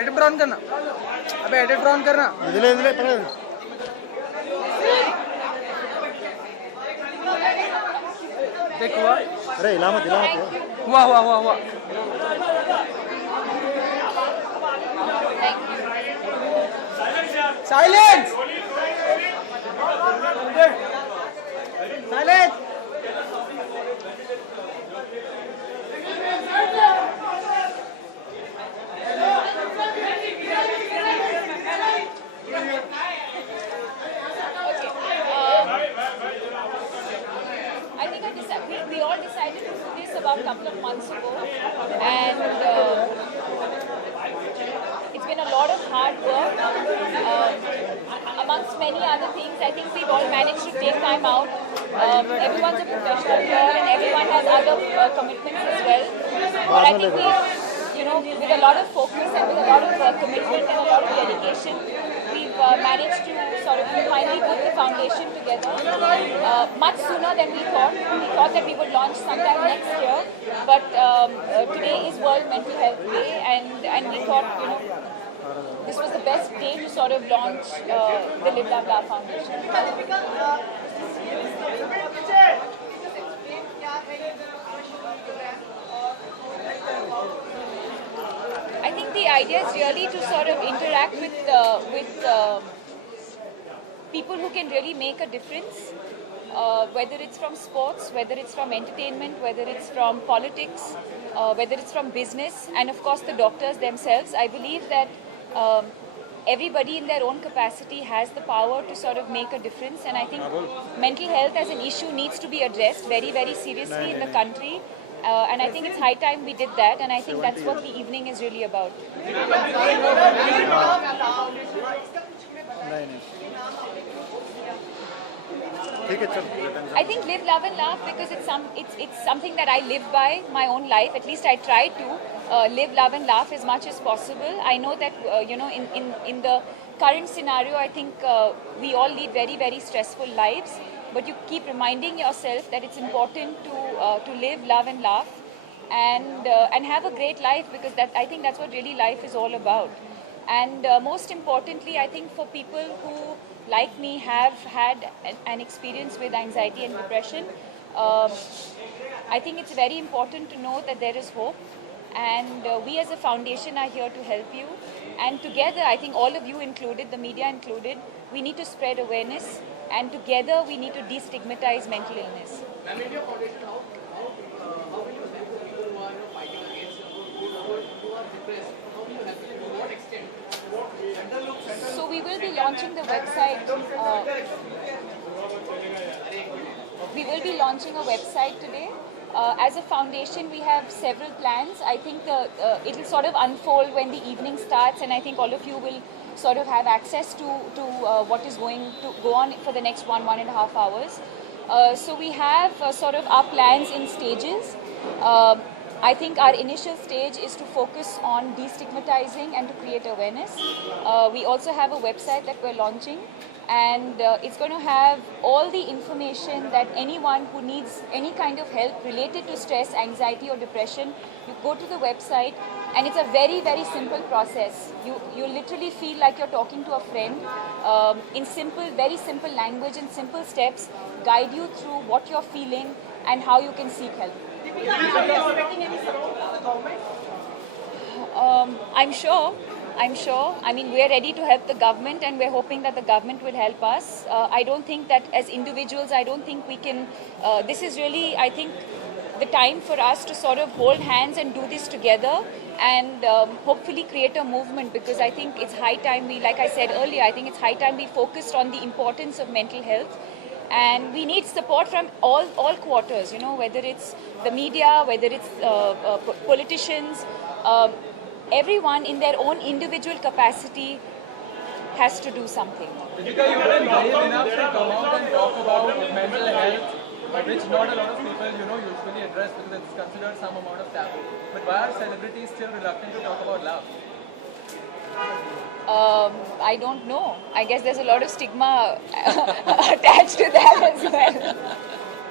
Edit brown करना अबे edit brown करना इधर पकड़ देख हुआ अरे इलामत हुआ silence silence We all decided to do this about a couple of months ago, and it's been a lot of hard work. Amongst many other things, I think we've all managed to take time out. Everyone's a professional here, and everyone has other commitments as well. But I think with a lot of focus and with a lot of commitment and a lot of dedication, we've managed to sort of finally put the foundation together much sooner than we thought. We thought that we would launch sometime next year, but today is World Mental Health Day, and we thought, this was the best day to sort of launch the Live Love Laugh Foundation. I think the idea is really to sort of interact with people who can really make a difference, whether it's from sports, whether it's from entertainment, whether it's from politics, whether it's from business, and of course the doctors themselves. I believe that everybody in their own capacity has the power to sort of make a difference, and I think mental health as an issue needs to be addressed very, very seriously in the country. And I think it's high time we did that, and I think that's what the evening is really about. I think live, love and laugh because it's something that I live by my own life. At least I try to live, love and laugh as much as possible. I know that in the current scenario, I think we all lead very, very stressful lives. But you keep reminding yourself that it's important to live, love and laugh and have a great life, because I think that's what really life is all about. And most importantly, I think for people who, like me, have had an experience with anxiety and depression, I think it's very important to know that there is hope. And we as a foundation are here to help you. And together, I think all of you included, the media included, we need to spread awareness. And together, we need to destigmatize mental illness. Ma'am, in your foundation, how will you help the people who are fighting against, who are depressed? How will you help them? To what extent? So we will be launching the website. We will be launching a website today. As a foundation, we have several plans. I think it will sort of unfold when the evening starts, and I think all of you will sort of have access to what is going to go on for the next 1.5 hours. So we have sort of our plans in stages. I think our initial stage is to focus on destigmatizing and to create awareness. We also have a website that we're launching, and it's going to have all the information that anyone who needs any kind of help related to stress, anxiety or depression, you go to the website, and it's a very, very simple process. You literally feel like you're talking to a friend in simple, very simple language and simple steps, guide you through what you're feeling and how you can seek help. Deepika, are you expecting any support from the government? I'm sure. I mean, we're ready to help the government, and we're hoping that the government will help us. I don't think that as individuals, I don't think we can, this is really, I think, the time for us to sort of hold hands and do this together and hopefully create a movement, because I think it's high time we, like I said earlier, I think it's high time we focused on the importance of mental health. And we need support from all quarters, whether it's the media, whether it's politicians, everyone in their own individual capacity has to do something. Deepika, you've been brave enough to come out and talk about mental health, which not a lot of people, usually address because it's considered some amount of taboo. But why are celebrities still reluctant to talk about love? I don't know. I guess there's a lot of stigma attached to that as well.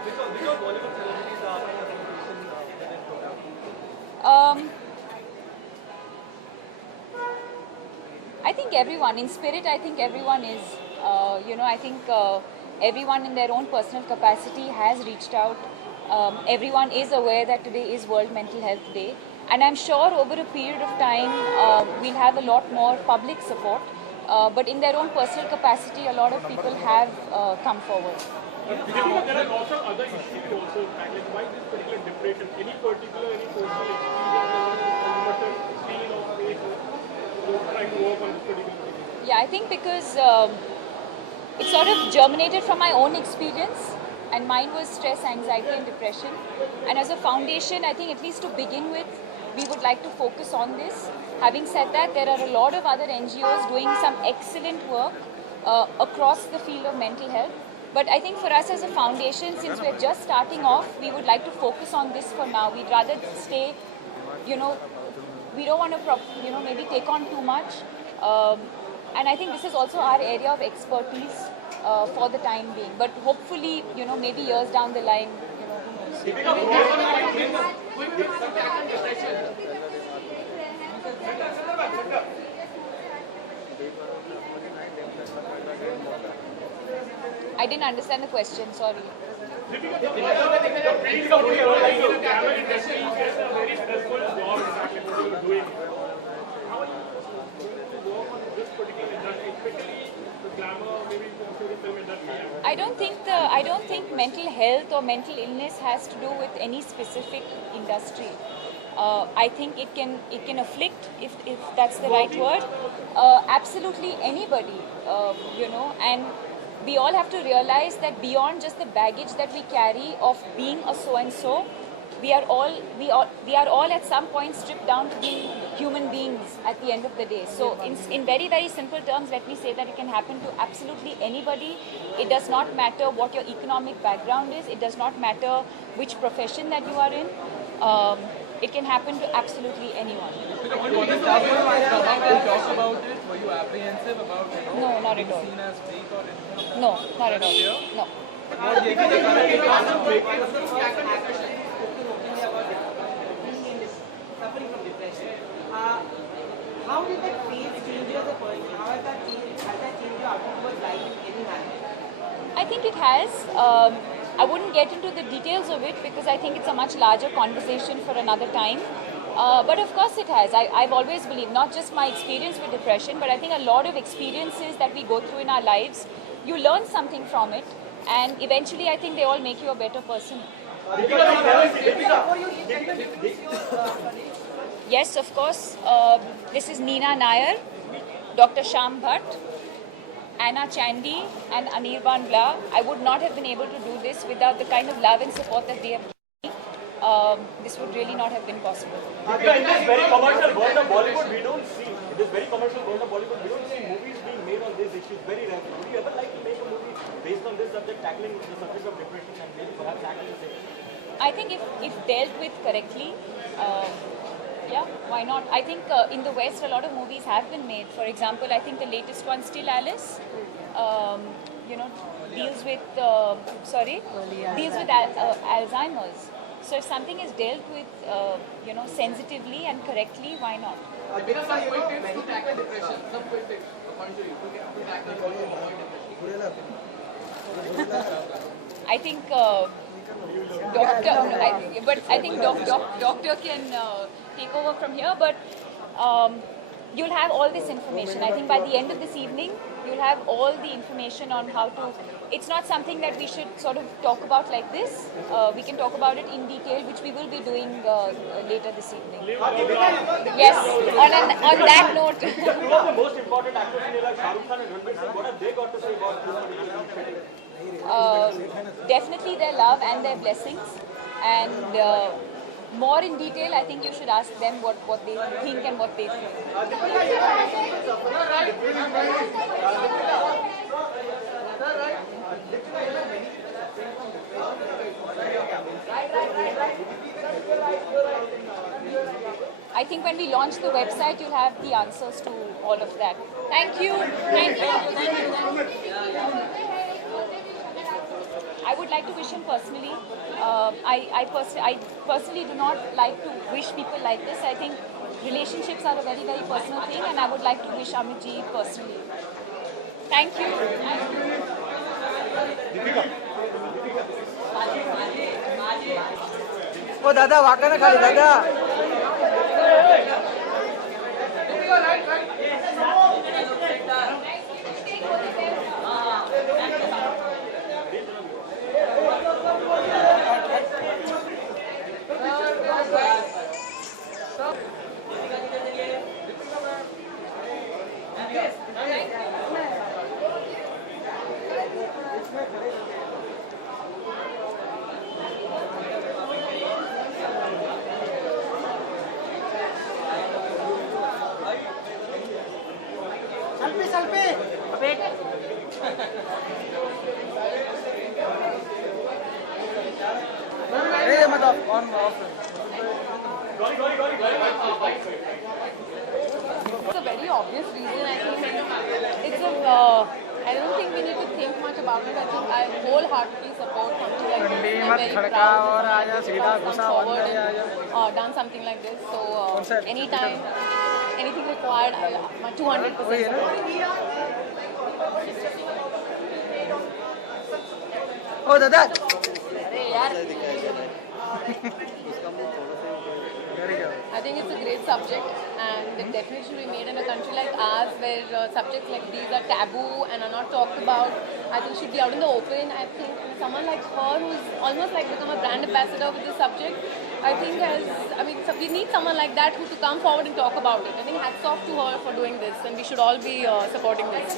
Because Bollywood celebrities are in a position. think everyone, in spirit, I think everyone is. I think everyone in their own personal capacity has reached out. Everyone is aware that today is World Mental Health Day. And I'm sure over a period of time, we'll have a lot more public support. But in their own personal capacity, a lot of people have come forward. There are lots of other issues also. Like why this particular depression? Any personal experience you must have seen or faced trying to work on this particular thing? Yeah, I think because it sort of germinated from my own experience, and mine was stress, anxiety and depression. And as a foundation, I think at least to begin with, we would like to focus on this. Having said that, there are a lot of other NGOs doing some excellent work across the field of mental health. But I think for us as a foundation, since we're just starting off, we would like to focus on this for now. We'd rather stay, we don't want to, maybe take on too much. And I think this is also our area of expertise for the time being. But hopefully, maybe years down the line, who knows. I didn't understand the question, sorry. I don't think mental health or mental illness has to do with any specific industry. I think it can afflict, if that's the right word, absolutely anybody, and we all have to realize that beyond just the baggage that we carry of being a so-and-so, we are all at some point stripped down to being human beings at the end of the day. So in very, very simple terms, let me say that it can happen to absolutely anybody. It does not matter what your economic background is. It does not matter which profession that you are in. It can happen to absolutely anyone. When the staff come out and talk about it, were you apprehensive about No, not at all. being seen as weak or anything? No, not at all. No. What gave you the courage? Suffering from depression. How did that phase change you as a person? How has that changed your outlook towards life in any manner? I think it has. I wouldn't get into the details of it because I think it's a much larger conversation for another time. But of course it has. I've always believed, not just my experience with depression, but I think a lot of experiences that we go through in our lives, you learn something from it, and eventually I think they all make you a better person. Yes, of course. This is Neena Nair, Dr. Sham Bhatt, Anna Chandy and Anirban Bla. I would not have been able to do this without the kind of love and support that they have given me. This would really not have been possible. In this very commercial world of Bollywood, we don't see movies being made on these issues very rarely. Would you ever like to make a movie based on this subject, tackling the subject of depression and maybe perhaps tackling the same? I think if dealt with correctly, yeah, why not? I think in the West, a lot of movies have been made. For example, I think the latest one, Still Alice, deals with Alzheimer's. So if something is dealt with, sensitively and correctly, why not? There are some quick tips to tackle depression. Some quick tips, according to you, to tackle or to avoid depression. I think doctor can take over from here. But you'll have all this information. I think by the end of this evening, you'll have all the information on how to. It's not something that we should sort of talk about like this. We can talk about it in detail, which we will be doing later this evening. Yes. On that note. Two of the most important actors in your life, Shah Rukh Khan and Ranveer Singh, what have they got to say about this? Definitely their love and their blessings, and more in detail, I think you should ask them what they think and what they feel. I think when we launch the website, you'll have the answers to all of that. Thank you. Thank you. I would like to wish him personally. I personally do not like to wish people like this. I think relationships are a very, very personal thing, and I would like to wish Amit ji personally. Thank you. ओ दादा वाका ना खाली दादा selfie मतलब on off It's a very obvious reason. I think it's a. I don't think we need to think much about it. I think I wholeheartedly support something like this. I'm very proud that he has come forward and done something like this. So anytime, anything required, my 200% support. ओ दादा I think it's a great subject, and it definitely should be made in a country like ours where subjects like these are taboo and are not talked about. I think should be out in the open. I think someone like her who's almost like become a brand ambassador with this subject, I think so we need someone like that who to come forward and talk about it. I think hats off to her for doing this, and we should all be supporting this.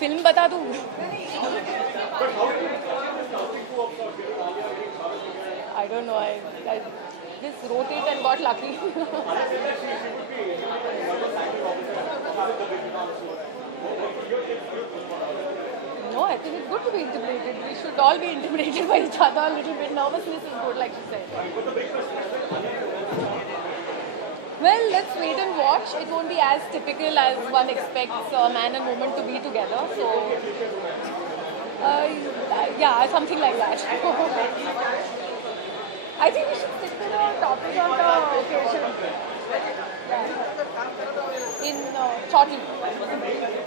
Film बता दूँ I don't know. I just wrote it and got lucky. No, I think it's good to be intimidated. We should all be intimidated by each other a little bit. Nervousness is good, like you said. Well, let's wait and watch. It won't be as typical as one expects a man and woman to be together. So, yeah, something like that. I think we should stick to the topic of the occasion. Yeah. In shortly.